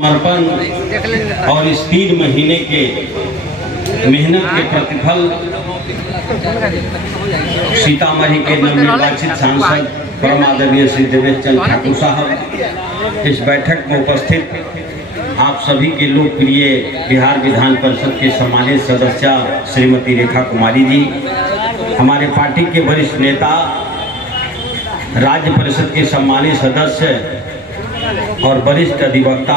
समर्पण और इस 3 महीने के मेहनत के प्रतिफल सीतामढ़ी के नवनिर्वाचित सांसद परम आदरणीय श्री देवेश चंद्र ठाकुर साहब इस बैठक में उपस्थित आप सभी के लोकप्रिय बिहार विधान परिषद के सम्मानित सदस्य श्रीमती रेखा कुमारी जी, हमारे पार्टी के वरिष्ठ नेता, राज्य परिषद के सम्मानित सदस्य और वरिष्ठ अधिवक्ता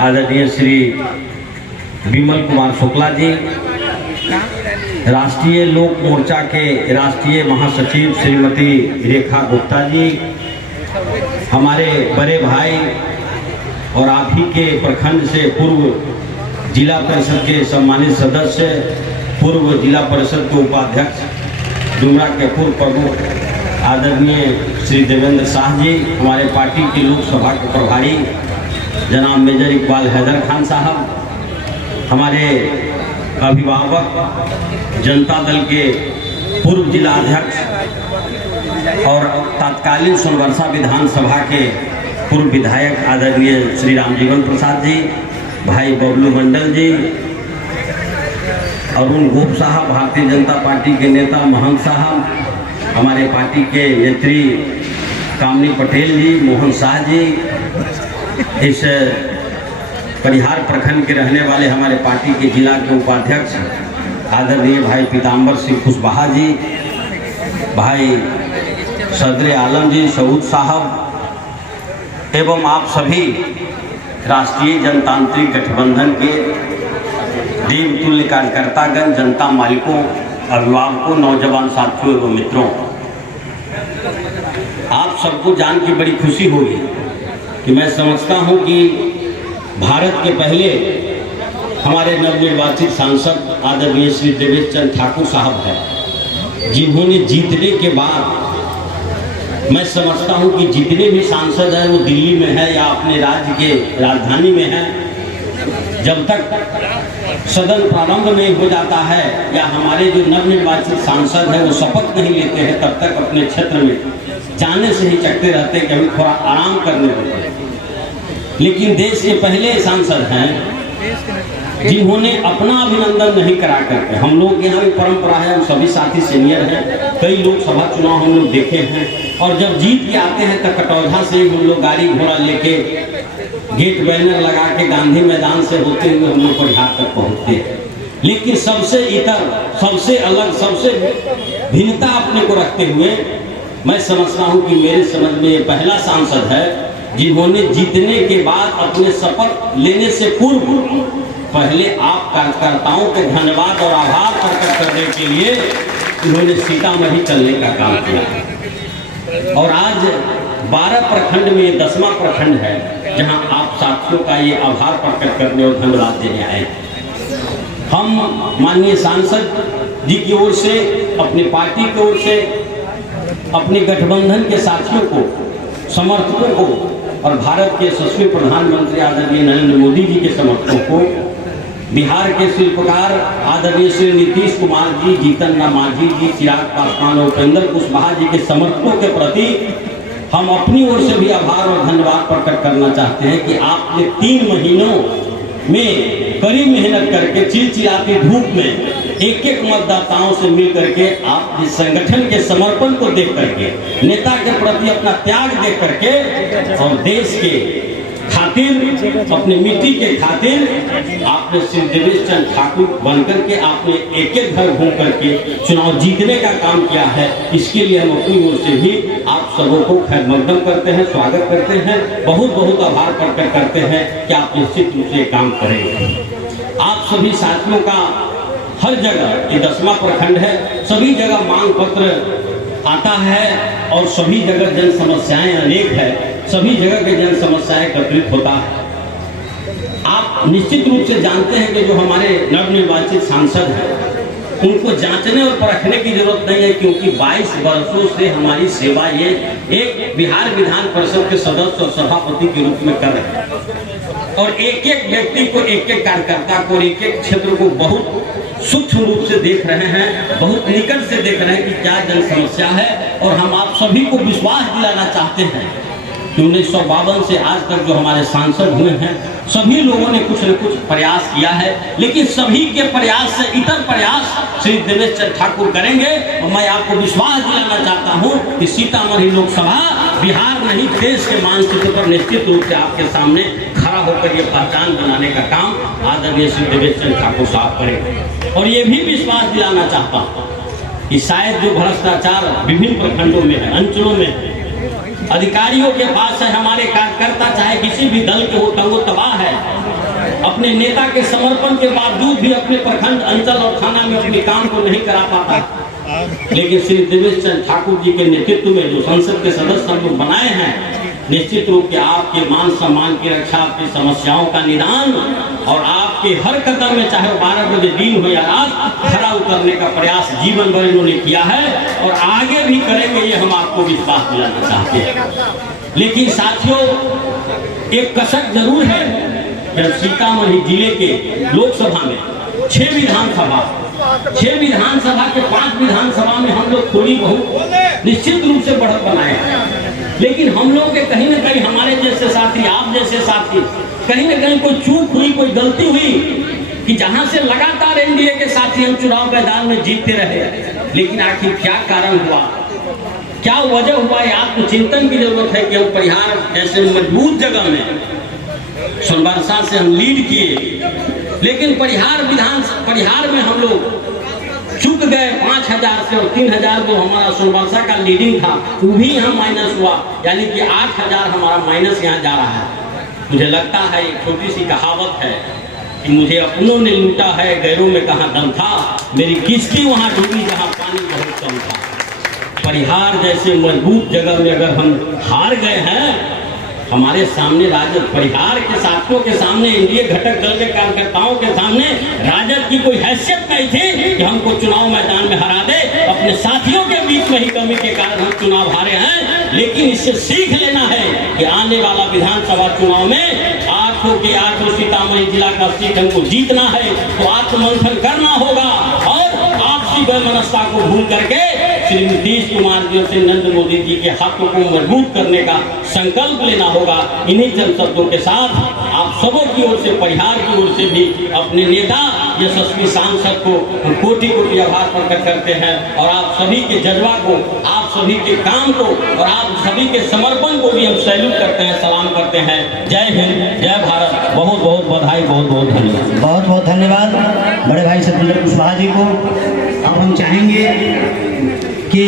आदरणीय श्री विमल कुमार शुक्ला जी, राष्ट्रीय लोक मोर्चा के राष्ट्रीय महासचिव श्रीमती रेखा गुप्ता जी, हमारे बड़े भाई और आप ही के प्रखंड से पूर्व जिला परिषद के सम्मानित सदस्य, पूर्व जिला परिषद के उपाध्यक्ष डुमरा के पूर्व प्रमुख आदरणीय श्री देवेंद्र शाह जी, हमारे पार्टी की लोकसभा के प्रभारी जनाब मेजर इकबाल हैदर खान साहब, हमारे अभिभावक जनता दल के पूर्व जिला अध्यक्ष और तत्कालीन सोनबरसा विधानसभा के पूर्व विधायक आदरणीय श्री रामजीवन प्रसाद जी, भाई बबलू मंडल जी, अरुण गोप साहब, भारतीय जनता पार्टी के नेता महंत साहब, हमारे पार्टी के नेत्री कामनी पटेल जी, मोहन शाह जी, इस परिहार प्रखंड के रहने वाले हमारे पार्टी के जिला के उपाध्यक्ष आदरणीय भाई पीताम्बर सिंह कुशवाहा जी, भाई सदर आलम जी, सऊद साहब एवं आप सभी राष्ट्रीय जनतांत्रिक गठबंधन के देवतुल्य कार्यकर्तागण, जनता मालिकों, अभिभावकों, नौजवान साथियों एवं मित्रों, आप सबको जान के बड़ी खुशी होगी कि मैं समझता हूं कि भारत के पहले हमारे नवनिर्वाचित सांसद आदरणीय श्री देवेश चंद्र ठाकुर साहब हैं, जिन्होंने जीतने के बाद मैं समझता हूं कि जितने भी सांसद हैं वो दिल्ली में है या अपने राज्य के राजधानी में है, जब तक सदन प्रारंभ नहीं हो जाता है या हमारे जो नवनिर्वाचित सांसद हैं वो शपथ नहीं लेते हैं, तब तक अपने क्षेत्र में जाने से ही चकते रहते हैं कि अभी थोड़ा आराम करने देते हैं। लेकिन देश के पहले सांसद हैं जिन्होंने अपना अभिनंदन नहीं करा करके, हम लोग यहाँ भी परंपरा है, हम सभी साथी सीनियर हैं, कई लोकसभा चुनाव हम लोग देखे हैं, और जब जीत के आते हैं तो कटौझा से हम लोग गाड़ी घोड़ा लेके गेट बैनर लगा के गांधी मैदान से होते हुए हम लोग परिहार तक पहुँचते हैं। लेकिन सबसे इतर, सबसे अलग, सबसे भिन्नता अपने को रखते हुए मैं समझता हूँ कि मेरे समझ में ये पहला सांसद है जिन्होंने जीतने के बाद अपने शपथ लेने से पूर्व पहले आप कार्यकर्ताओं के धन्यवाद और आभार प्रकट करने के लिए इन्होंने सीतामढ़ी चलने का काम किया। और आज 12 प्रखंड में 10वां प्रखंड है जहां आप साथियों का ये आभार प्रकट करने और धन्यवाद देने आए। हम माननीय सांसद जी की ओर से, अपनी पार्टी की ओर से, अपने गठबंधन के साथियों को, समर्थकों को और भारत के यशस्वी प्रधानमंत्री आदरणीय नरेंद्र मोदी जी के समर्थकों को, बिहार के शिल्पकार आदरणीय श्री नीतीश कुमार जी, जीतन राम मांझी जी, चिराग पासवान और उपेंद्र कुशवाहा जी के समर्थकों के प्रति हम अपनी ओर से भी आभार और धन्यवाद प्रकट करना चाहते हैं कि आपने 3 महीनों में कड़ी मेहनत करके चिलचिलाती धूप में एक मतदाताओं से मिल करके आप जिस संगठन के समर्पण को देख करके, नेता के प्रति अपना त्याग देख करके और देश के खातिर, अपने मिट्टी के खातिर आपने श्री देवेश चंद्र ठाकुर बनकर के आपने एक घर घूम करके चुनाव जीतने का काम किया है। इसके लिए हम अपनी ओर से भी आप सबों को खैर मकदम करते हैं, स्वागत करते हैं, बहुत बहुत आभार प्रकट करते हैं कि आप निश्चित रूप से काम करेंगे। आप सभी साथियों का हर जगह, ये 10वां प्रखंड है, सभी जगह मांग पत्र आता है और सभी जगह जन समस्याएं अनेक है, सभी जगह के जन समस्याएं एकत्रित होता है। आप निश्चित रूप से जानते हैं कि जो हमारे नवनिर्वाचित सांसद हैं उनको जांचने और परखने की जरूरत नहीं है, क्योंकि 22 वर्षों से हमारी सेवा ये एक बिहार विधान परिषद के सदस्य और सभापति के रूप में कर रहे हैं और एक एक व्यक्ति को, एक एक कार्यकर्ता को, एक एक क्षेत्र को बहुत सूक्ष्म रूप से देख रहे हैं, बहुत निकट से देख रहे हैं कि क्या जन समस्या है। और हम आप सभी को विश्वास दिलाना चाहते हैं कि 1952 से आज तक जो हमारे सांसद हुए हैं सभी लोगों ने कुछ न कुछ प्रयास किया है, लेकिन सभी के प्रयास से इतर प्रयास श्री देवेश चंद्र ठाकुर करेंगे। और मैं आपको विश्वास दिलाना चाहता हूं कि सीतामढ़ी लोकसभा बिहार नहीं देश के मानचित्र पर निश्चित रूप से आपके सामने खड़ा होकर ये पहचान बनाने का काम आदरणीय श्री देवेश चंद्र ठाकुर साहब करेंगे। और ये भी विश्वास दिलाना चाहता हूँ कि शायद जो भ्रष्टाचार विभिन्न प्रखंडों में है, अंचलों में अधिकारियों के पास है, हमारे कार्यकर्ता चाहे किसी भी दल के हो तंगो तबाह है, अपने नेता के समर्पण के बावजूद भी अपने प्रखंड अंचल और थाना में अपने काम को नहीं करा पाता। लेकिन श्री देवेश चंद्र ठाकुर जी के नेतृत्व में जो संसद के सदस्य हम लोग बनाए हैं, निश्चित रूप से आपके मान सम्मान की रक्षा, आपकी समस्याओं का निदान और आपके हर कदम में चाहे 12 बजे दिन हो या रात खड़ा उतरने का प्रयास जीवन भर इन्होंने किया है और आगे भी करेंगे, ये हम आपको विश्वास दिलाना चाहते हैं। लेकिन साथियों, एक कसक जरूर है कि सीतामढ़ी जिले के लोकसभा में 6 विधानसभा के 5 विधानसभा में हम लोग थोड़ी बहुत निश्चित रूप से बढ़त बनाए हैं, लेकिन हम लोग के कहीं न कहीं हमारे जैसे साथी, आप जैसे साथी, कहीं न कहीं कोई चूक हुई, कोई गलती हुई कि जहां से लगातार एनडीए के साथी हम चुनाव मैदान में जीतते रहे, लेकिन आखिर क्या कारण हुआ, क्या वजह हुआ, ये आत्मचिंतन की जरूरत है कि हम परिहार ऐसे मजबूत जगह में सोनबरसा से हम लीड किए, लेकिन परिहार में हम लोग चुक गए 5000 से और 3000 जो हमारा सोनबरसा का लीडिंग था वो भी यहाँ माइनस हुआ, यानी कि 8000 हमारा माइनस यहाँ जा रहा है। मुझे लगता है एक छोटी सी कहावत है कि मुझे अपनों ने लूटा है, गैरों में कहाँ दम था, मेरी किस्ती वहाँ डूबी जहाँ पानी बहुत कम था। परिहार जैसे मजबूत जगह में अगर हम हार गए हैं, हमारे सामने राजद, परिहार के साथियों के सामने, एनडीए घटक दल के कार्यकर्ताओं के सामने राजद की कोई हैसियत नहीं थी कि हमको चुनाव मैदान में हरा दे। अपने साथियों के बीच में ही कमी के कारण हम चुनाव हारे हैं, लेकिन इससे सीख लेना है कि आने वाला विधानसभा चुनाव में 8 के 8 सीतामढ़ी जिला का सीट हमको जीतना है, तो आत्ममंथन करना होगा और आपसी वैमनस्यता को भूल करके श्री नीतीश कुमार जी और श्री नरेंद्र मोदी जी के हाथों को मजबूत करने का संकल्प लेना होगा। इन्हीं चंद शब्दों के साथ आप सबों की ओर से, परिहार की ओर से भी अपने नेता यशस्वी सांसद को हम कोटि कोटि आभार प्रकट करते हैं और आप सभी के जज्बा को, आप सभी के काम को और आप सभी के समर्पण को भी हम सैल्यूट करते हैं, सलाम करते हैं। जय हिंद, जय भारत। बहुत बहुत बधाई, बहुत बहुत धन्यवाद। बहुत बहुत धन्यवाद बड़े भाई सतविंदर कुशवाहा जी को। अब हम चाहेंगे कि